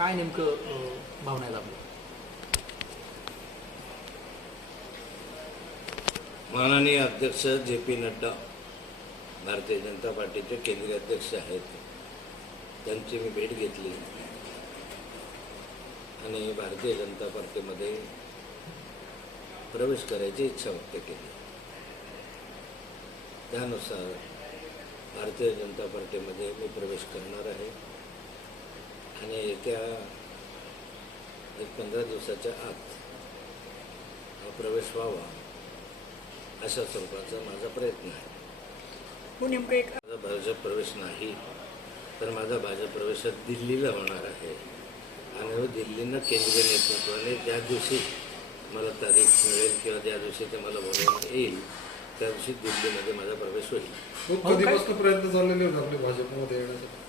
काय नेमकं भावना आहेत आपल्या? माननीय अध्यक्ष जे पी नड्डा भारतीय जनता पार्टीचे केंद्रीय अध्यक्ष आहेत. त्यांची मी भेट घेतली. आणि भारतीय जनता पार्टीमध्ये प्रवेश करायची इच्छा व्यक्त केली. त्यानुसार भारतीय जनता पार्टीमध्ये मी प्रवेश करणार आहे. येत्या एक पंधरा दिवसाच्या आत हा प्रवेश व्हावा अशा स्वरूपाचा माझा प्रयत्न आहे. हो नेमकं एक माझा भाजप प्रवेश नाही तर माझा भाजप प्रवेश हा दिल्लीला होणार आहे. आणि हो दिल्लीनं केंद्रीय नेतृत्वाने ज्या दिवशी मला तारीख मिळेल किंवा ज्या दिवशी ते मला बोलवण्यात येईल त्या दिवशी दिल्लीमध्ये माझा प्रवेश होईल. खूप कधीपासून प्रयत्न चाललेले होते आपले भाजपमध्ये येण्यासाठी?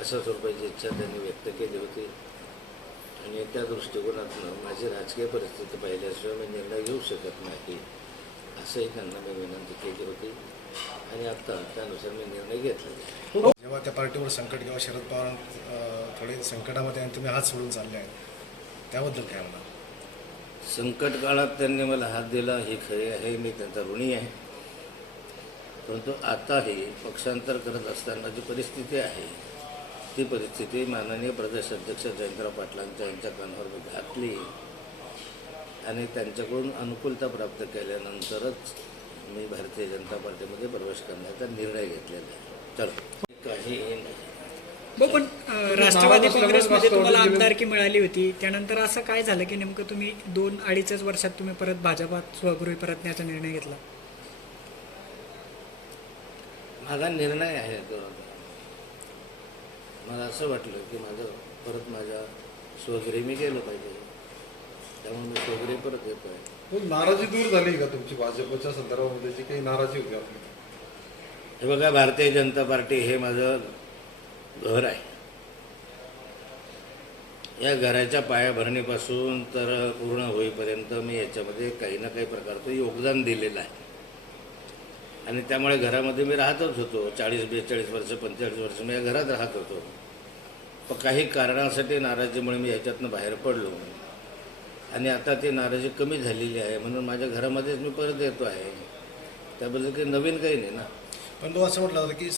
अशा स्वरूपाची इच्छा त्यांनी व्यक्त केली होती. आणि त्या दृष्टिकोनातून माझी राजकीय परिस्थिती पाहिल्याशिवाय मी निर्णय घेऊ शकत नाही असंही त्यांना मी विनंती केली होती. आणि आत्ता त्यानुसार मी निर्णय घेतला. जेव्हा त्या पार्टीवर संकट किंवा शरद पवार थोडे संकटामध्ये आणि तुम्ही हात सोडून चालले आहेत त्याबद्दल काय म्हणा संकट काळात त्यांनी मला हात दिला ही खरी आहे मी त्यांचा ऋणी आहे. परंतु आताही पक्षांतर करत असताना जी परिस्थिती आहे ती परिस्थिती माननीय प्रदेश अध्यक्ष जयंतराव पाटलांच्या यांच्या कानावर घातली. आणि त्यांच्याकडून अनुकूलता प्राप्त केल्यानंतरच मी भारतीय जनता पार्टीमध्ये प्रवेश करण्याचा निर्णय घेतलेला आहे. चलो. काहीही नाही. हो पण राष्ट्रवादी काँग्रेसमध्ये तुम्हाला आमदारकी मिळाली होती. त्यानंतर असं काय झालं की नेमकं तुम्ही दोन अडीचच वर्षात तुम्ही परत भाजपात स्वगृही परतण्याचा निर्णय घेतला? माझा निर्णय आहे मला असं वाटलं की माझं परत माझ्या स्वगृही मी गेलं पाहिजे. त्यामुळे मी स्वगृही परत येतो आहे नाराजी दूर झाली का तुमची भाजपच्या संदर्भामध्ये? जी काही नाराजी होती आपली. हे बघा भारतीय जनता पार्टी हे माझं घर आहे. या घराच्या पायाभरणीपासून तर पूर्ण होईपर्यंत मी याच्यामध्ये काही ना काही प्रकारचं योगदान दिलेलं आहे. आणि त्यामुळे घरामध्ये मी राहतच होतो. चाळीस बेचाळीस वर्ष पंचेचाळीस वर्ष मी या घरात राहत होतो. पण काही कारणासाठी नाराजीमुळे मी ह्याच्यातनं बाहेर पडलो. आणि आता ती नाराजी कमी झालेली आहे म्हणून माझ्या घरामध्येच मी परत येतो आहे. त्याबद्दल काही नवीन काही नाही ना. पण तो असं म्हटलं होतं की